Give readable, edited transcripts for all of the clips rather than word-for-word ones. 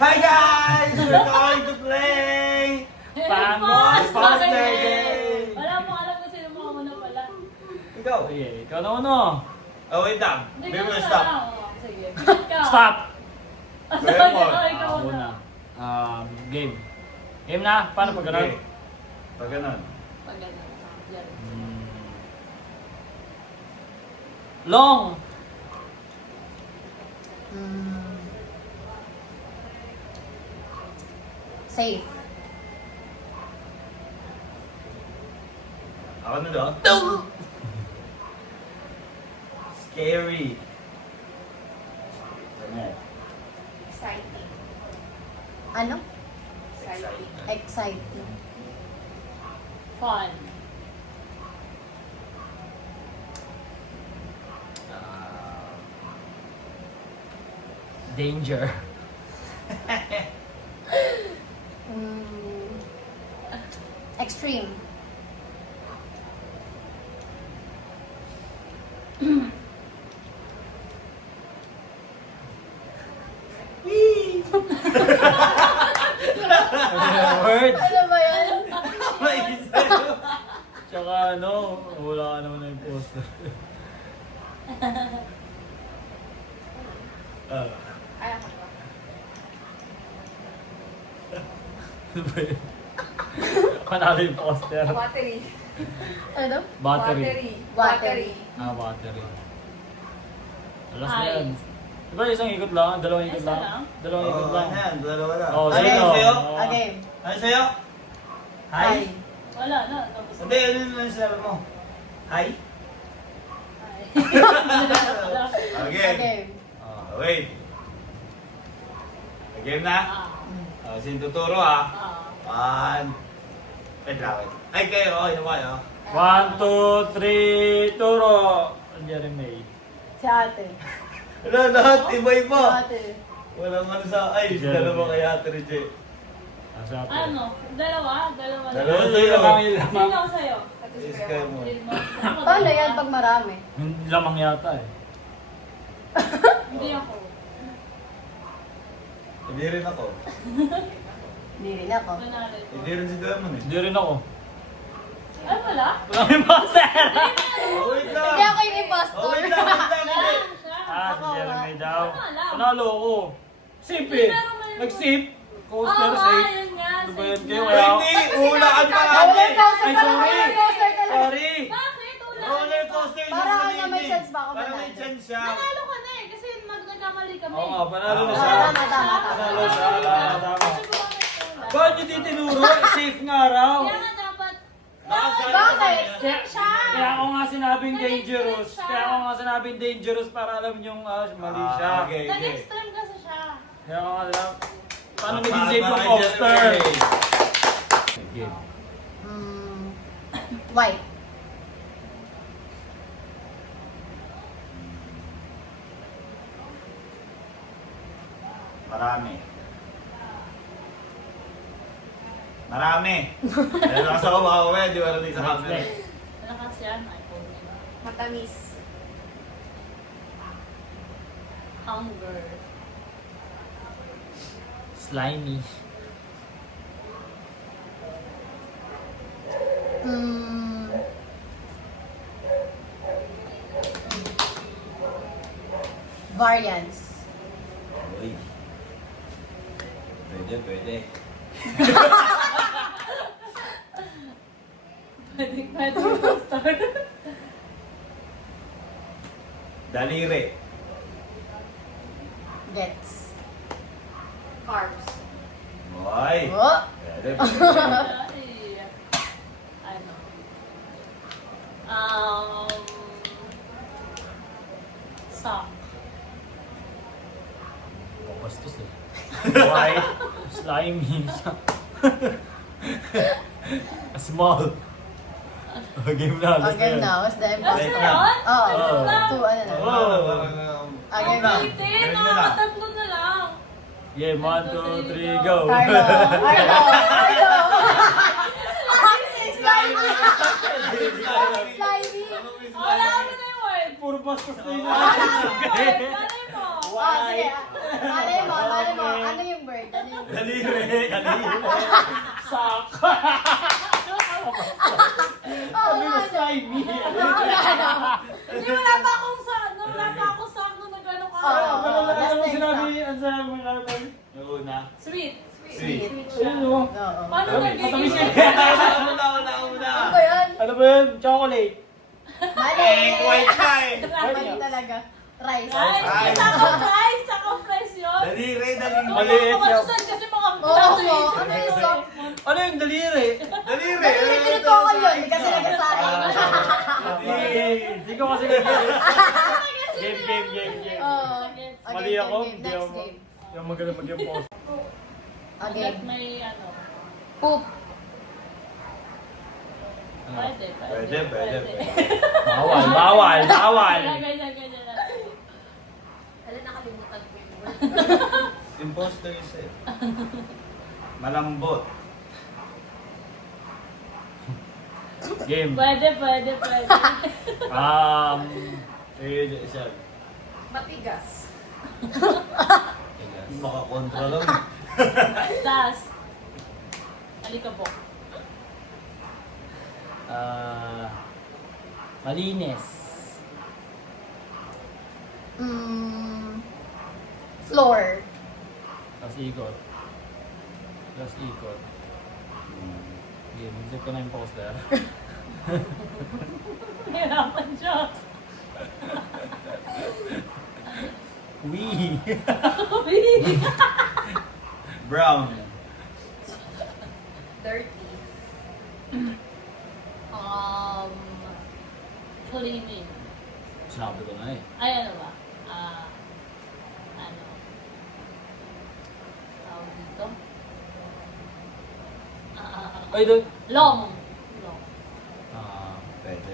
Hi guys! We're going to play Imposter Game! Wala mo alam kung sino mga una pala. Ikaw! Sige, ikaw na uno. Oh, wait lang. Hindi Maybe ka we'll na stop. lang. Oo, sige. Bigat ka. Stop! Kaya mo. Ikaw Ako una. na. Game. Game na? Paano pag ganun? Okay. Pag ganun. Pag ganun. Yan. Long! Safe. Ako na daw. Scary. Exciting. Ano? Exciting. Exciting. Fun. Danger. Extreme. Word! Ano ba yan? Maisa. Tsaka ano, wala ka naman na yung poster. Ay, ako ba? Ano ba yun? Panalo yung poster. Battery. Ano? Battery. Battery. Battery. Alas na Ay. yan. Diba isang ikot lang? Dalawang ikot Isa lang? lang? Dalawang ikot Oo, lang. ano yan? Dalawa na. Oh, Ano sino? yun sa'yo? Oo. Again. Ano sa'yo? Hi? Wala na. Tapos Hindi, ano yun lang sabi mo? Hi? Ay. Okay. Again. Wait. Game na? Sino tuturo ah? One. Wait lang, wait. Ay, kayo. Okay na ba kayo? 1, 2, 3, turo! Jerry May. Si ate. Wala, lahat. Si Iba-iba. ate. Walang ano sa ay. Jeremy. Dalawa kay Ate Richie. Asa ako. Ano? Dalawa? Dalawa na. Dalawa. Ano yung lamang yung Sino lamang? ang sa'yo? Is kayo mo. Paano yan pag marami? Yung lamang yata eh. Hindi ako. Hindi rin ako. Hindi rin ako. Manalo. Hindi rin si Demon eh. Hindi rin ako. Ay, wala? Wala may poster! Oh, wait lang. Hindi ako yung Oh, impostor. wait lang, wait lang. Siya. Hindi. Siya. Ah, si Jerry May daw. Ano alam? Panalo ako. Sip Hindi, eh. meron man yung- Nag-sip. Oo Coaster, nga, safe. yun nga. Ano ba safe yun? Kayo na. kaya? Hindi, ulaan pa Roller kami. coaster Ay, ka lang. sorry. Roller coaster ka lang. Sorry! Bakit? Wala. Roller coaster yung Para sasabihin ano, may eh. chance ba ako Para may manalo? chance siya. Nanalo ka na eh, kasi nagkamali kami. Oo nga, panalo na Ah, siya. tama, tama, tama. Panalo siya. Tama. Kasi gumamit ko lang. Bakit nyo di tinuro? Safe nga raw. Kaya nga dapat, Bakit? extreme siya. Kaya ako nga sinabing dangerous. Nag-extreme siya. Kaya ako nga sinabing dangerous para alam nyong mali siya. Okay, okay. Nag-extreme kasi siya. Kaya ako nga alam. Paano Ah, naging safe yung para kay poster? Jeremy. Game. White. Marami. Marami. Dahil lang sa kawawa, di ba natin sa camera. Next. Malakas yan, iPhone niya. Matamis. Hunger. Slimy. Variance. Uy. Pwede, pwede. Pwede yung poster. Daliri. Gets. Carbs. Boy. Oh. Pwede, pwede. Ay, ano? Sock. Bastos eh. White. Slimy. Small. Game na. Last Again na. na. What's the Last imposter? na yun? Oo. Ayun lang. Two, ano na? Oh. Again Ang na. bitin, Galing na. nakakatatlo na lang. Yeah, 1, 2, 3, go. Carlo. Carlo. Carlo. Slimy. Slimy. Wala mo na yung word. Puro bastos na yun. Wala mo yung word. Malay mo. Oh, sige. Malay mo. Ano yung word? Daliri. Sak! Oo, Sabi mo, slimy. Hindi, wala pa akong sakno na gano'ng Oo. Ano Last mo time sinabi? Ang sabi mo natin? Yung una. Sweet. Sweet. Ayun o. Oo. Paano Matamis. Matamis nagiging? Una. Ano ba yan? Ano ba yun? Chocolate. Mali. White na eh. Mali talaga. Rice. Rice. Saka fries yun. Daliri. Maliit Mga lang. susan kasi mga Oo, ano yung sock? Ano yung daliri? Daliri. Dali, tinutukan yun. Hindi kasi nagsasaing. Hindi ko kasi Game. Oo. Mali ako. Game. Hindi Next ako. game. Yung magaling mag-impose. Okay. Like may ano. Poop. Pwede. Bawal. Ganyan. Alam, nakalimutan ko yung word. Imposter isa eh. Malambot. Game. Pwede. Sige, isa. Matigas. Makakontra lang. Tas. Alikabok. Malinis. Floor. Tapos ikot. Game. Isip ko na yung poster. Hirapan siya. Wee. Brown. Dirty. Cleaning. Sinabi ko na eh. Ay, ano ba? Ano? Tawag dito? Ay, doon. Long. Pwede.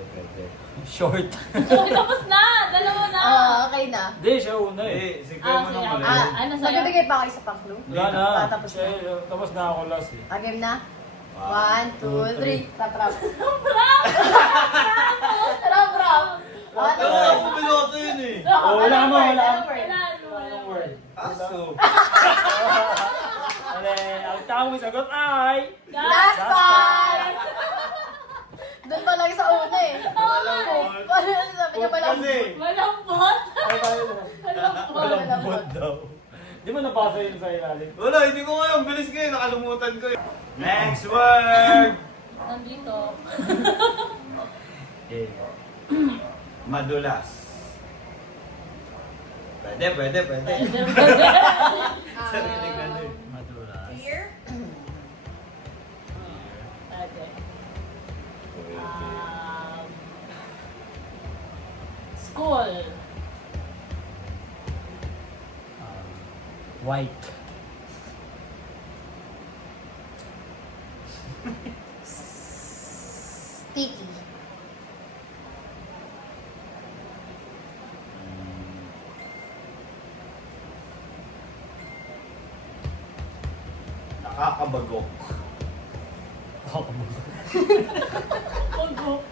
Short. Okay, tapos na! Dalawa na! Okay na. Hindi, siya una eh. Eh, sige mo sige. nang Ano sa'yo? Magbibigay pa ako isa pang clue. Wala na. Tapos na. Tapos na ako last eh. Game na. Wow. 1, 2, 3. Rap. Ano ako piloto yun eh? Wala mo. Walang word. Aso. Ang tamang sagot ay... Last time! Doon pa lang sa una eh. Malambot. Ano sabi niya Ano eh? Walang bot. Ay, tayo na. Walang Bot daw. Di mo nabasa yun sa ilalim? Wala, hindi ko ngayon. Bilis kayo. Nakalimutan ko eh. Next word! Nandito. Eh. Madulas. Pwede. Pwede. Sarili ka na eh. Madulas. Clear. Pwede. School. White. Sticky. Nakakabagok. Ogo.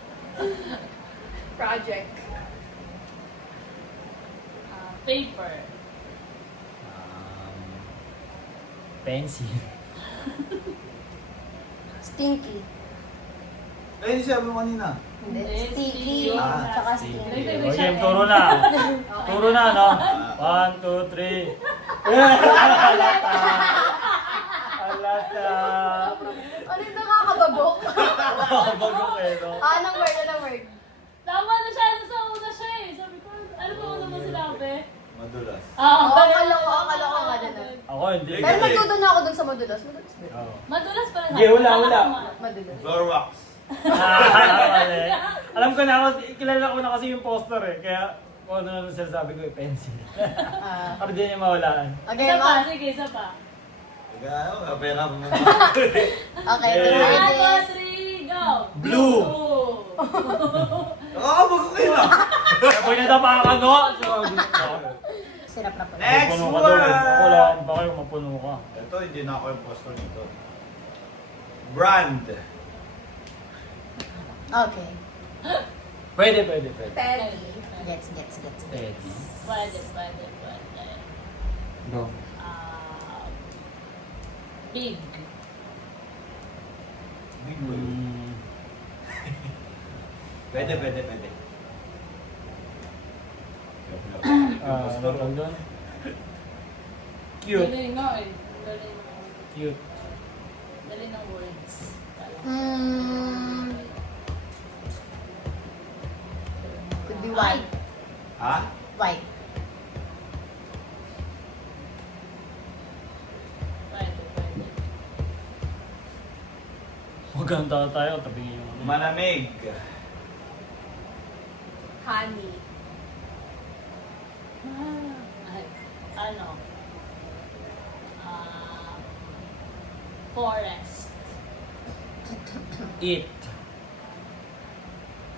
Project. Paper. Pencil. Stinky. Ayun sabi mo kanina. Hindi. Hindi, Sticky. sticky. Tsaka Sticky. stinky. O game, turo na. Turo na, no? 1, 2, 3. Alata. Ano yung nakakabagok? Bagok eh, no? Anong word? Tama na siya. Sa una siya eh. Sabi ko, ano ba una mo sinabi? Madulas. Oo, akala ko ano na. Ako hindi. Pero nagtuto na ako dun sa modulos. Modulos ba? Oo. Madulas pa rin. Hindi, wala. Modulos. Floor wax. Mali. Alam ko na ako, kilala ko na kasi yung poster eh. Kaya kung ano naman sinasabi ko, pencil. Para di niya mawalaan. Okay, Isa pa, ma. sige, isa pa. Ano, pera mo. Okay, Yeah. 1, 2, this. 3, go! Blue. Nakakabagok kayo na. Kaya pag nadapa ka, no? Sirap na po. Next Mapuno ka doon. word. Ako lang, baka yung mapuno ka. Ito, hindi na ako yung poster nito. Brand. Okay. Pwede. Penny. Gets. Pwede. Pwede. Go. Big. Big boy. Pwede. Ano tawag doon? Cute. Dali nga eh. Dali nga. Cute. Dali ng words. Could be white. Ha? White. Pwede. Huwag kang tayo, tabingin yung ano. Malamig. Honey. Ay, ano? Forest. Eat.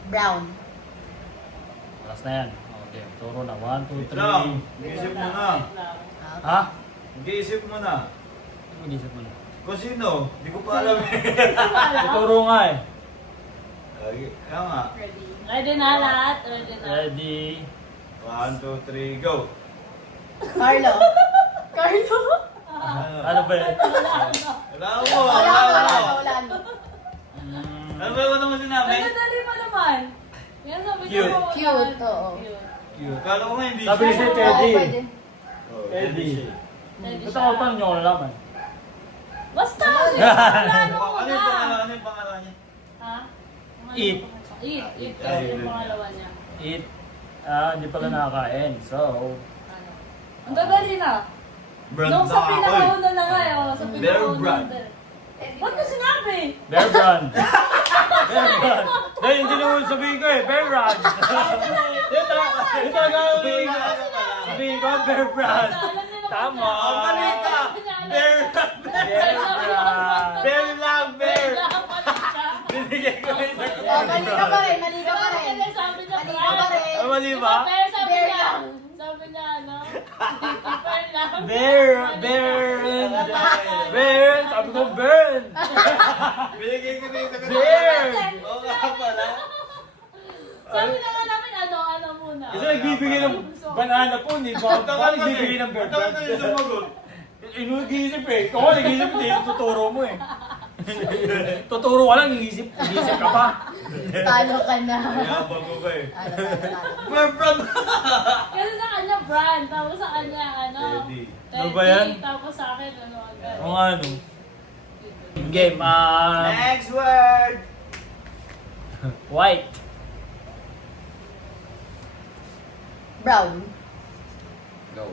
Brown. Last na yan. Okay, turo na. 1, 2, 3. Lang. Mag-isip mo na. Wait lang. Ha? Mag-isip mo na. Ano mag-isip mo na? Kung sino, di ko pa alam eh. Turo nga eh. Kaya nga. Ready. Ready na lahat? Ready na. Ready. 1, 2, 3, go! Carlo. Carlo? Ano ba yan? Wala mo! Wala. Ano ba yung naman sinabi? Dali pa naman. Yan sabi Cute. ko. Cute, oo. Cute. Cute. Kala ko nga hindi Sabi ni siya. si Oo, Teddy. pwede. Oh, Teddy. siya. Ready Ba't siya. ako paano nyo nalaman? Basta! Ano Oh, ano muna? yung pangalan? Ano yung pangalan niya? Ha? Eat. Eat. Ay, Kasi yung yun. pangalawa niya. Eat. Hindi pala nakakain. So, Ano? Ang dadali na. Brand Nung sa na ako eh. pinakauna na nga, sa Bear pinakauna. brand. Ba't mo sinabi? Bear Brand. Bear Brand. Dahil hindi naman sabihin ko eh. Bear Brand. Ito talaga sabihin ko. Sabihin ko, Bear Brand. Tama. Oh, mali ka! Bear! Bear Brand. Bear lang, bear! Binigay ko yung Oh, mali ka pa rin. Mali ka pa rin. Sabi niya, Mali ka pa rin. Ah, mali ba? Bear, sabi Bear niya. lang. Sabi niya, ano? Bear lang. Bear. Bear. Sabi ko, burn. Binigay ko na yung sagot. Bear. Oo nga pala. Sabi na nga namin, ano muna. Kasi nagbibigay ng banana po, hindi ba? Bakit nagbibigay ng Bear Tawa Brand? na yung sumagot. Nag-iisip eh. Ako nag-iisip, hindi yung tuturo mo eh. Tuturo ka lang, nag-iisip ka pa. Talo ka na. Ayabang ko ba eh. Talo. Bear brand! Kasi sa kanya brand, tapos sa kanya, ano? Teddy. Ano ba yan? Tapos sa akin, ano agad. O nga, ano? Game, Next word! white. Brown. Go.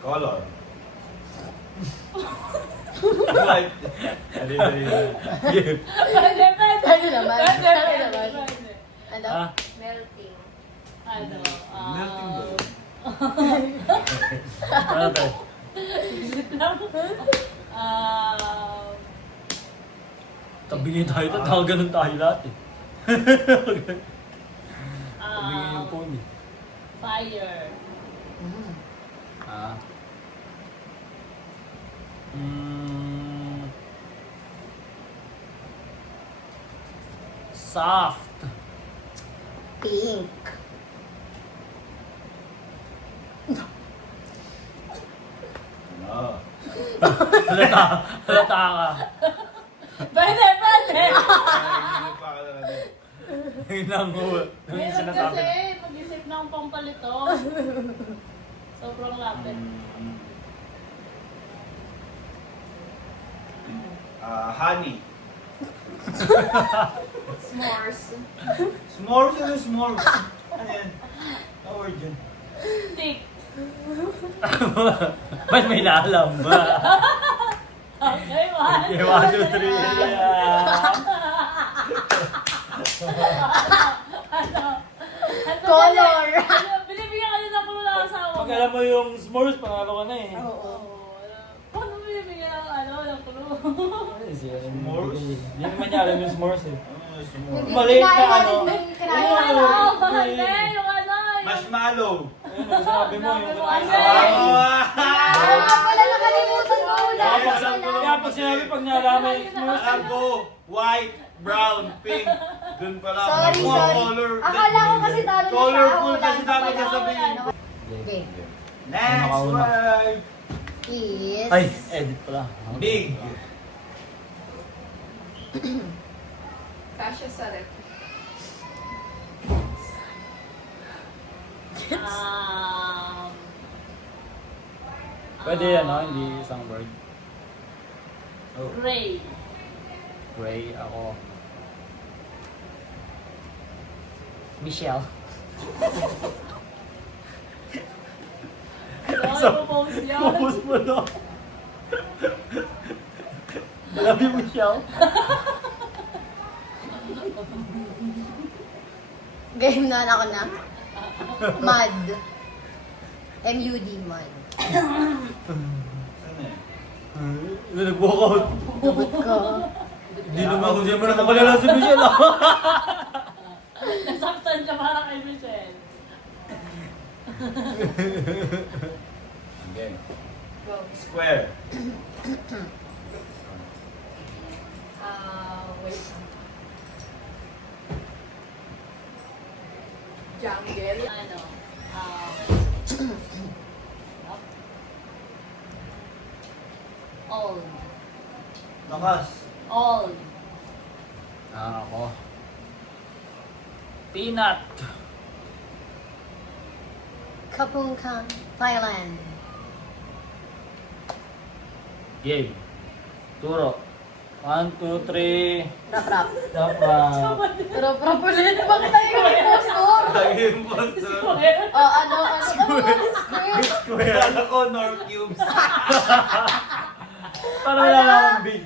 Color. White. Dali. Pwede. Ano naman? Pwede. Ano naman? Ano? Ah, Melting. Ano? Melting ba? ano tayo? Tabingin tayo, tatawagan ng tayo lahat eh. Tabingin yung phone eh. Fire. Ah. Soft. Pink. Ah. Halata ka. Pwede. Ay, pa ka na din. Yun lang mo. Yung Meron sinasabi. kasi, mag-isip ng pampalito. Sobrang lapit. Honey. S'mores. S'mores or s'mores? Ano yan? Ano word yun? Stick. Ba't may naalam ba? Okay, one. Okay, 1, 2, 3. Ano? Color. Binibigyan ka din ng clue ng asawa Pag alam mo yung s'mores, panalo ka na eh. Oo. Paano binibigyan ng clue? S'mores? Hindi naman niya alam yung s'mores eh. Ano yung s'mores? Hindi, Maliit na kinain ano. natin, kinain Oo. natin. Hindi, yung ano. Marshmallow. Ayun, ang sabi mo yung Ano? Ay, wala nakalimutan ko. Wala. Kaya pag sinabi pag nalaman yung s'mores, Alam ko, white, brown, pink. Dun pala. Sorry, Mga sorry. color. Akala ko kasi talo na siya. Colorful Wala kasi na dapat pala. sasabihin. Okay. Next nakauna? word. Is... Ay, edit pala. Big. Kasha sa rep. Pwede yan, no? Hindi isang word. Oh. Gray. Gray, ako. Michelle. Ano mo post yan? Pupus mo, no? Love you, Michelle. Game na ako na. Mud. M-U-D, mud. Saan eh? Nag-walkout. Gabot ko. Hindi naman nakalala si Michelle. Nasaktan siya parang kay Michelle. Again. Go. Square. Wait. Jungle. Ano? Old. Lakas. Old. Ako. Peanut. Kapungkan, Thailand. Game. Turo. 1, 2, 3. Rap-rap. Dapat. Rap-rap ulit. Bakit tayo yung impostor? Lagi yung poster. Ano? Square? Square. Kala ko North Cubes. Para wala na akong big.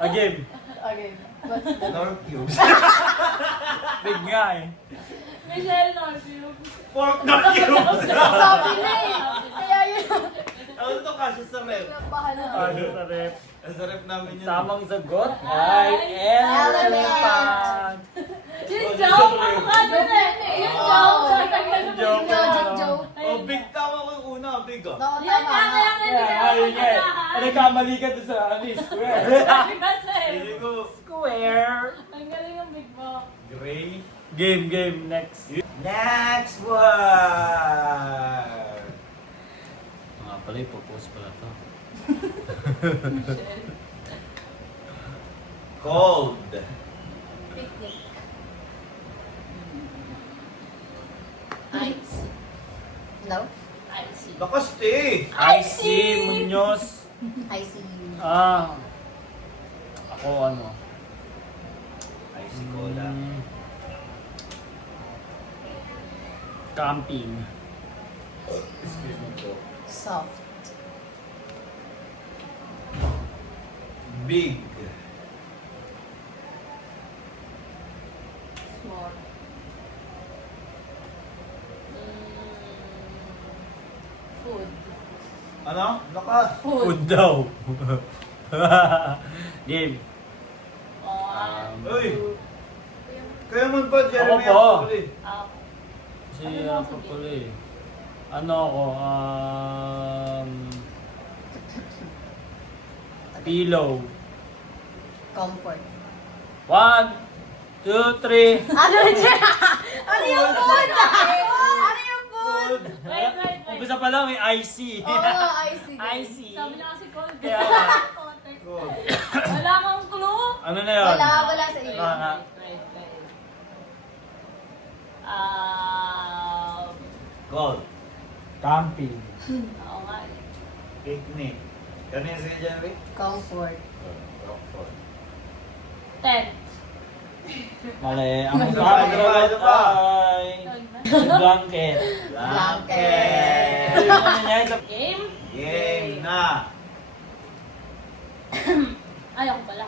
A game. Okay. What's that? North Cubes. Big nga eh. Michelle Norview. Pork North Cubes. Sabi na eh. Kaya yun. Ano to kasi sa rep? Bahala. Ano sa rep? Sa rep namin yun. Tamang sagot ay elephant. Yung joke, ano ka dun eh? Yung joke, Joke. Joke. Oh, big tama ko yung una. Big ah. Oo, Yan nga, kaya nga hindi Yeah, ayun nga eh. Nagkamali ka doon sa square. Kasi, Hindi ko. Square. ang galing yung big mo. Gray. Game, next. Next word. Mga pala, ipopost pala to. Michelle. Cold. Picnic. Ice. No? Icy. Lakas eh. IC Munoz. I see you. Ako ano? Icy cola. Camping. Excuse me po. Soft. Big. Small. Food. Ano? Lakas. Food daw. Game. One, Uy. two, Kaya man pa, Jeremy. Ako po. ako ulit. up. Si Ano ba ako sige? pala eh. Ano ako? Pillow. Comfort. 1, 2, 3. Ano yun? Ano yung food? Ano yung food? Wait, wait. Umpisa pa lang may IC. Oo nga, I see. IC. Sabi niya kasi cold. Kaya nga. Context. Cold. Wala kang clue. Ano na yun? Wala sa iyo. Ah, Wait. Cold. Camping. Oo nga. Picnic. Kanina si Jeremy? Comfort. Rockford. Tent. Mali. Ang Ano ba, sabi ano ba, ano ba? ay blanket. Blanket. Ano niya? Game? Game na. Ayaw ko pala.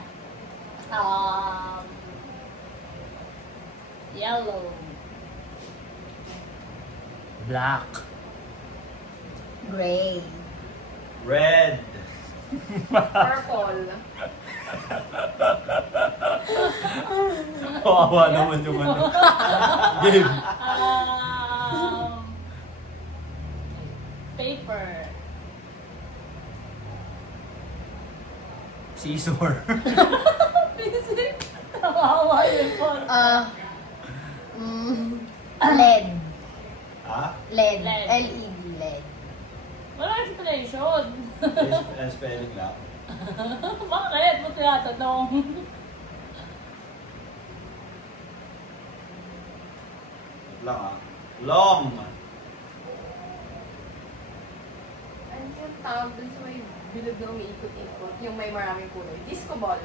Yellow. Black. Gray. Red. Purple. Kawawa naman yung ano. Game. Paper. Scissor. Busy. Kawawa yun po. LED. Ha? LED. LED. LED. LED. Translation. Spelling lang. Bakit mo tinatanong? Wait lang ah. Long. Ano yung tawag dun sa may bilog na umiikot-ikot? Yung may maraming kulay. Disco ball.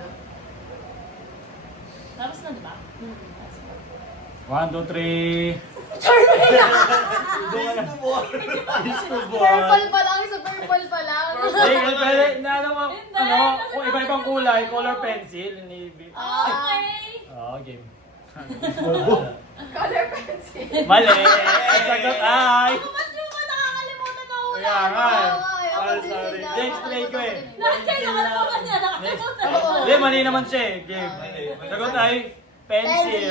Tapos na, di ba? 1, 2, 3. Disco ball. Purple pa lang, sa purple pa lang. Hindi, pwede, naano mo, Hindi, ano, kasi kung iba-ibang kulay, color pencil, navy. Okay. Oo, game. Color pencil. Mali! Ang sagot ay... Ba't yung ba nakakalimutan na hula? Kaya nga eh. Ako Ah, din sorry. sila. Hindi, explain ko eh. Lahat kayo nakalimutan niya. Nakalimutan. Oo. Hindi, mali naman siya eh. Game. Mali. Sagot ay pencil.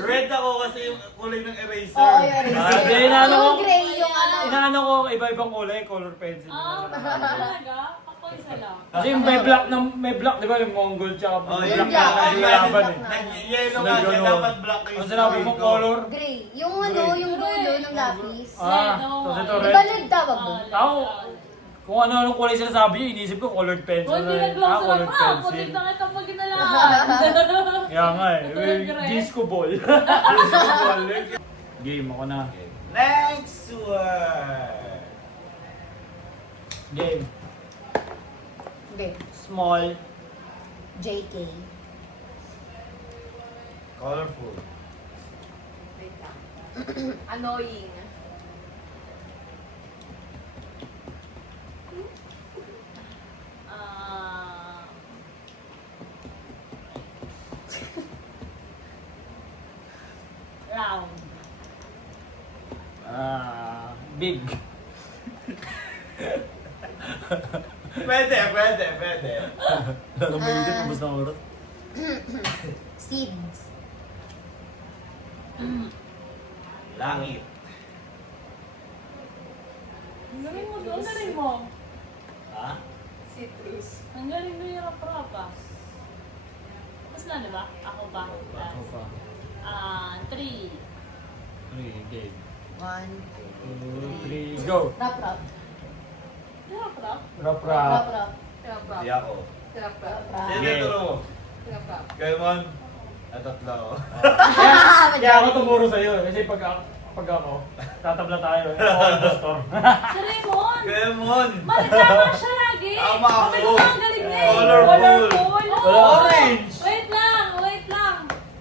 Red ako kasi yung kulay ng eraser. Oo, yung eraser. Ah, di, inaano ko. Yung gray, yung ano. Inaano ko, iba-ibang kulay, color pencil. Ah, talaga? Ako isa lang. Kasi yung may black, di ba? Yung Mongol tsaka Oh, black yung na black. naglalaban eh. Nag-yellow nga siya, dapat black yung Ang sinabi mo color? Gray. Yung ano, yung dulo ng lapis. Ah, tapos ito Di red. ba red tawag doon? Ako, kung ano-anong kulay sinasabi niyo, inisip ko colored pencil. Kung hindi na eh. nag-gloss na Colored pa, pencil. putik na kita pag ginalahan. Kaya nga eh. Ito yung gray. Disco ball. Game ako na. Next word. Game. Okay. Small. JK. Colorful. Wait lang. Annoying. Ah. Round. Big. Pwede. Nakabaligit mo basta oras. Seeds. Langit. Ang galing mo, ang galing mo. Ha? Citrus. Ang galing mo yung rap-rap. Tapos na, di ba? Ako ba? Ako pa. 3. 3, game. 1, 2, 3, go! Rap rap. Rap-rap? Rap Rap rap. rap. Rap rap. Di ako. Rap rap. Sino Sige. turo mo? Rap rap. Kayo man? Tatlo ako. Kaya ako tumuro sa'yo kasi pag ako, tatabla tayo. Ako ang pastor. Si Raymond! Kayo man? Malitraman siya lagi! Tama ako. Bakit mo ang galing niya eh? Colorful. Oo. Orange. Wait lang, wait lang.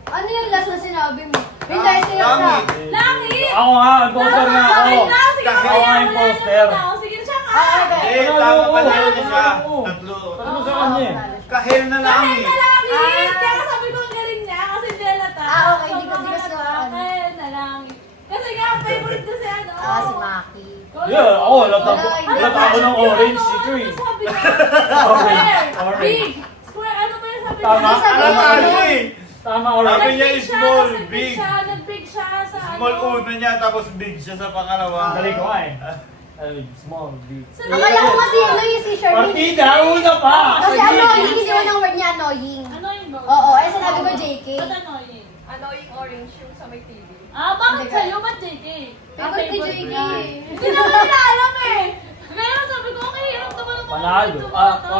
Ano yung last na sinabi mo? Yung dahil sa'yo Langit. Langit! Ako nga, imposter nga ako. Wait lang, sige Kasi mamaya, ako nga wala imposter. na ako. Sige siya ka! okay. Eh, tama pa Wala na ako. siya. Wala ako. Tatlo. Ano sa kanya eh? Kahel na langit. Kahit na langit! Ah. Kaya sabi ko ang galing niya kasi hindi halata. Okay, di ko kasi ako. Kahit na langit. Kasi nga, favorite ko si ano. Si Maki. Yeah, ako, lata Wala, ako ng orange, si Ano Chris. sabi niya? Orange. Square, Orange. big. Square, ano ba yung sabi Tama. niya? Alam mo ano eh? Tama, Sabi orange. niya Nag-big siya, small, tapos nag-big big. siya, nag-big siya sa Small ano. una niya, tapos big siya sa pangalawa. Ang galing ko nga eh. Small, big. Akala ko kasi ano yung si Charmaine. Partida, una pa! Kasi annoying, hindi mo ng word niya annoying. Annoying ba? Oo, eh sinabi ko JK. Ba't annoying? Annoying orange yung sa may TV. Ah, bakit Hindi ka- sa'yo? Ba't JK? Favorite ni JK. niya. Hindi naman nila alam eh. Kaya sabi ko, okay, hirap naman ang mga Panalo. kwento Ah, mga to.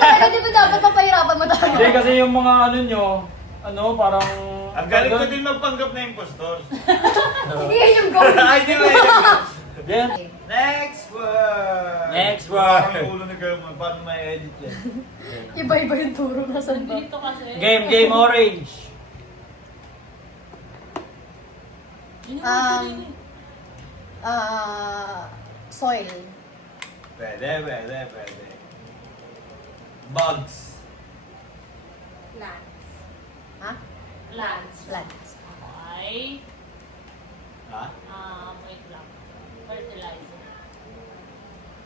Pero di ba dapat papahirapan mo talaga? Hindi kasi yung mga ano nyo, ano, parang... Ang galing ko din magpanggap na impostor. Sige, yun yung goal. Ay, di ba yun? Then, Next word! Next word. Parang ulo ni German, paano may edit yan? Iba-iba yung turo na sa Dito kasi. game orange. Yun yung mga galing eh. Soil. Pwede. Bugs. Plants. Ha? Plants. Plants. Okay. Ha? Wait lang. Fertilizer.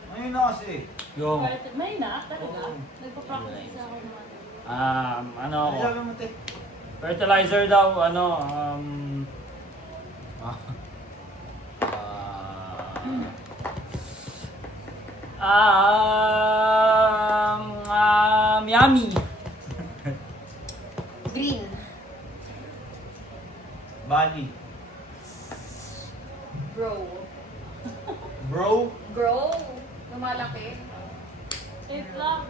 Ayun na kasi. Yung, May na, talaga. Oo. Nagpa-practice ako naman. ano Ano ako, sabi mo, te? fertilizer daw, ano, yummy. Green. Bunny. Grow. Bro? Grow. Lumalaki. Wait lang.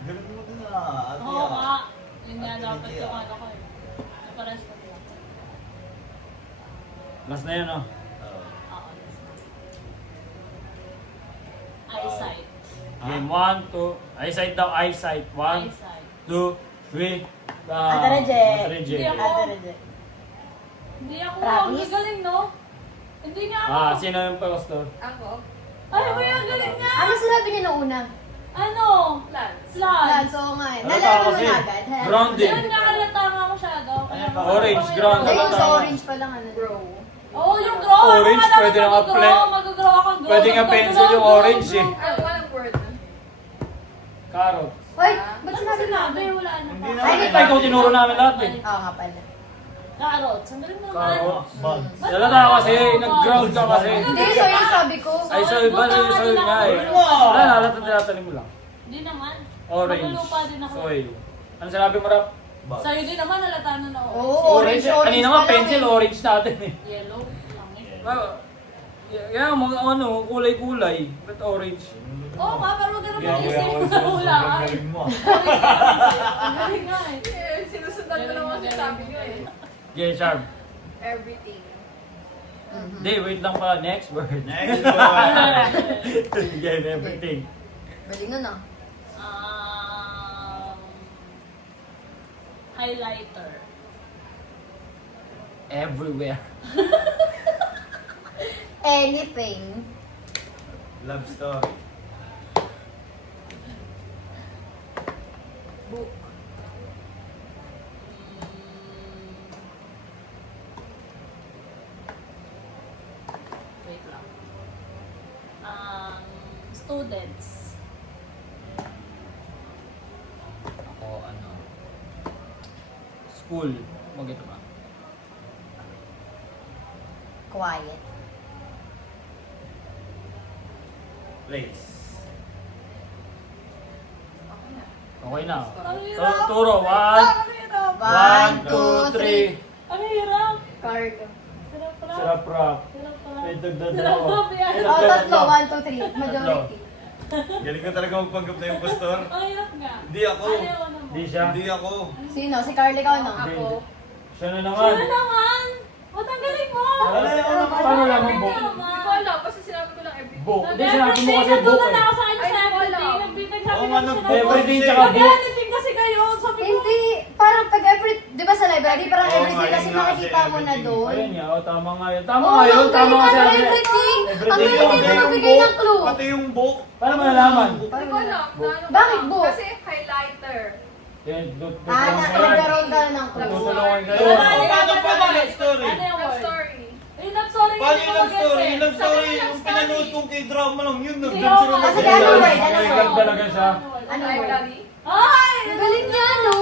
Galing mo dun ah, ate Oo ah. nga. Yun nga Ate dapat Lydia. yung ano ko eh. Napares ko lang. Last na yan, oh. Oo. Oo. Eyesight. Game 1, 2. Eyesight daw, eyesight. 1, Eyesight. 2, 3. Ate Reject. Ate Reject. Hindi ako. Ate Reject. Hindi ako. Promise? Ang galing, no? Hindi nga ako. Sino yung pastor? Ako. Ay, may ang galing niya. Ano sinabi niya nung una? Ano? Plants. Slide. Lance, oo nga eh. Halata Nalaman mo kasi. na agad. Grounding. Yun nga halata nga masyado. Ayan ba? Orange, ground. Hindi, yung Halata sa nga. orange pa lang ano. Grow. Oo, yung grow. Orange, Ano pwede nga mag-grow ako. Grow. Pwede nga pencil yung orange eh. Ano ba ang word? Carrot. Hoy, Ba't ba't sinabi mo? sinabi? Wala na Hindi pa. naman. Ay, Ay, ikaw tinuro namin lahat eh. Oo nga pala. Carrots. Ang galing naman. Carrot. Bugs. Halata kasi, nag-ground ka kasi. Hindi, so yung sabi ko. Ay, so iba na yung soil nga eh. Wow. Wala na, halata tinatanim mo lang. Hindi naman. Orange. Maglulupa din ako. Soil. Ano sinabi mo, Rap? Bugs. Sa'yo din naman halata na na Oo, orange. orange. Kanina pa nga, lang pencil, eh. orange natin eh. Yellow. Langit. Yan, mga ano, kulay-kulay. Ba't orange? Oo nga, pero ganun Yeah, ang yeah, isip. yeah. Wala. Galing mo. Ang galing nga eh. Sinusundan ko naman sinasabi niyo eh. Yeah, Charm. Everything. Hindi, wait lang pala. Next word. Next one. Game, everything. Galingan ah. Highlighter. Everywhere. Anything. Love story. Book. Wait lang. Students. Ako, ano, school. Mag-ito ba? Quiet. Place. Ako na. Okay na. Ang hirap. Turo, Ang 1, hirap. 1, 2, 3. Ang hirap. Cargo. Hirap pala. Sarap, Rap. Hirap pala. May dagdag Hirap ako. pala, yan. Oh, tatlo. 1, 2, 3. Majority. Galing ko talaga magpanggap na yung pastor. Ang hirap nga. Di ako. Ayaw naman. Di siya. Hindi ako. Sino? Si Carly ka no? Ako. Siya na Ano naman. naman? Ba't ang galing mo? Wala ako naman. Paano lang ang Hindi book? naman. Hindi ko alam kasi sinabi ko lang everything. Book. Hindi, sinabi mo kasi book Natutunan eh. ako sa kanya Ay, sa hindi ko everything. alam. Nagsabi Oo ko nga, siya nag-book. Everything kasi. tsaka book. Mag-editing kasi kayo. Sabi ko. Hindi. Parang pag every, di ba sa library, parang Oo, everything kasi ayun nga, makikita mo na everything. doon. Ayun nga, oh, tama nga yun. Tama Oo, nga yun, ang tama galing nga ka siya. na everything. Ang Everything galing yung din book. magbigay ng clue. Pati yung book. Paano malalaman? Hindi ko alam. Book. Naano ko Bakit lang. book? Kasi highlighter. Yan, Nagkaroon ka na ng clue. tutulungan kayo. Oo, paano yung love story? Ano yung Love word? story. Yung love story. Paano hindi yung ko love story? mag-gets eh. Yung love story, Sabi ko, yung pinanood kong k-drama lang, yun Hindi nag-dance ako sila. Kasi mag-gets. ano word? Ano May word? gag talaga siya. Ano Library. Ay! Ang galing niya, no?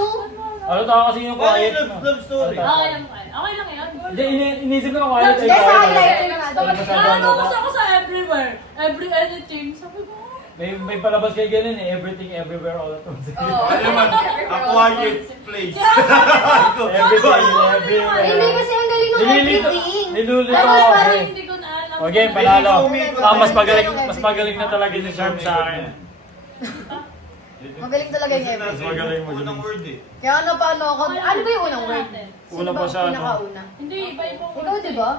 Ano tama kasi yung Paano quiet? yung love story? Ah, yan. Okay lang yan. Hindi, inisip ko quiet. Hindi, sa highlighter nga doon. Nakatapos ako sa everywhere. Every anything. Sabi ko, May palabas kayo ganun eh. Everything, everywhere, all at once. Oo. Ano naman? A quiet place. Everything, everywhere. Hindi kasi ang galing ng everything. Nilulito Tapos ako parang eh. hindi ko na alam. Okay, panalo. Umikot Ah, na mas magaling na talaga ni Sharp sa akin. Magaling talaga yung everything. Mas magaling mo, Unang Denise. word eh. Kaya ano, paano ako? Ano ba yung unang word? Una pa siya, no? Pinakauna. Hindi, iba yung Ikaw, di ba?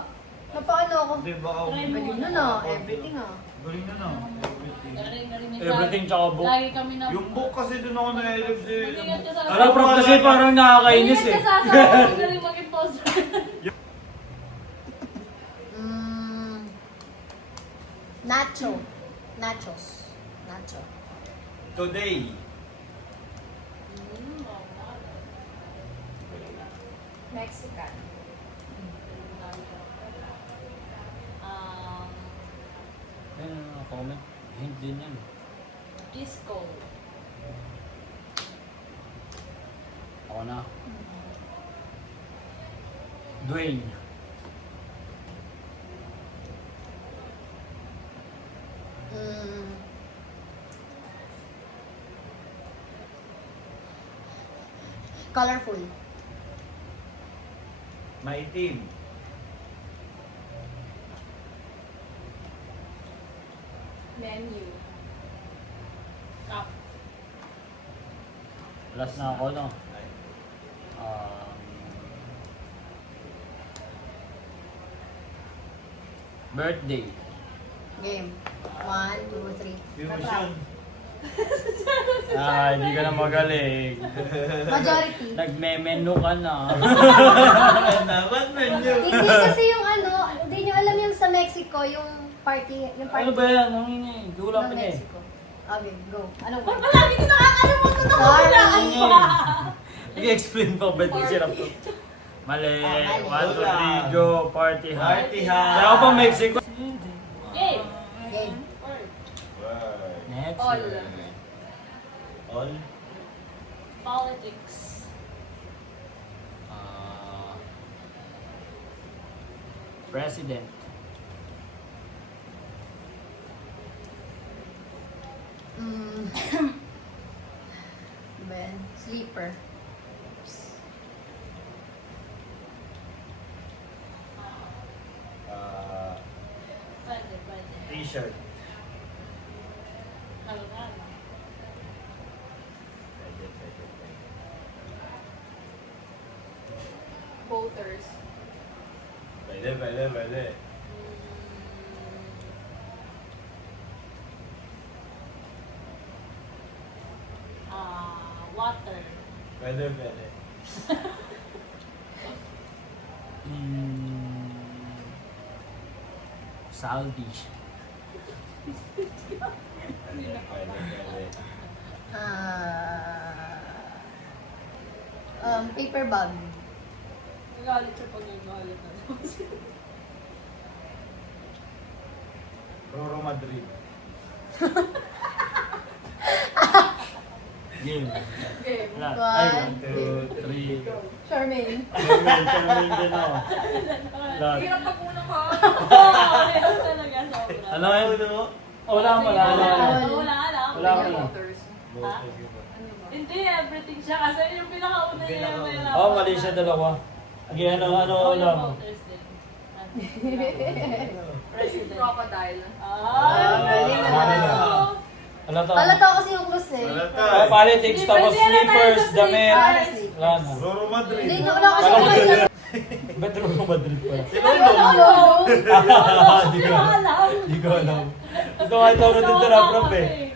Napaano ako? Hindi, baka Galing na na, everything ah. galing na na. Everything. Everything tsaka book. Lagi kami na. Yung book kasi doon ako na-elip si... Hindi ka sa Alam, prof, kasi parang nakakainis eh. Hindi ka sasawa. Galing mag-impose. Nacho. Nachos. Nacho. Today. Mexican. Ayun, comment. Hindi yan. Disco. Ako na. Dwayne. Mm. Colorful. Maitim. Menu. Cup. Last na ako, no? Birthday. Game. 1, 2, 3. Fusion. Hindi ka na magaling. Majority. Nagme-menu ka na. Dapat menu. Hindi kasi yung ano, hindi nyo alam yung sa Mexico, yung party Ano party ba yan? Ang ingay. Gula ng pa niya eh. Mexico. Okay, go. Anong Ba't word? palagi ko nakakalimutan ako Sorry. hulaan pa? I-explain pa ba yung sirap to? Mali. mali. 1, 2, 3, go. Party ha. Party ha. Kaya ako pa Mexico. Game. Game. Word. Word. Next. All. All. Politics. President. Mm. Ben. Sleeper. Pwede, pwede. T-shirt. Halaman. Pwede, pwede, pwede. Voters. Pwede, pwede, pwede. Water. Pwede, pwede. Saldi. Pwede, pwede, pwede. Paper bag. Galit siya pag nagalit na. Roro Madrid. Game. Game. Wala. One, 2, 3. Charmaine. Charmaine din ako. Lahat. Hirap pa muna ka. Ayaw talaga sobra. Ano yun? Uno. Wala mo wala. Wala alam. Wala Yung ko. voters. Ha? Hindi, everything siya. Kasi yung pinakauna niya yung may Oo, mali siya dalawa. Sige, ano alam mo? President. Crocodile. Ano to? Halata ko kasi yung clues eh. Politics, tapos slippers, damit. Wala na. Roro Madrid. Hindi, wala kasi Alam ko yung yun. Ba't Real Madrid pa? Lolo. Di ko alam. Gusto nga ito na dito na, prof eh.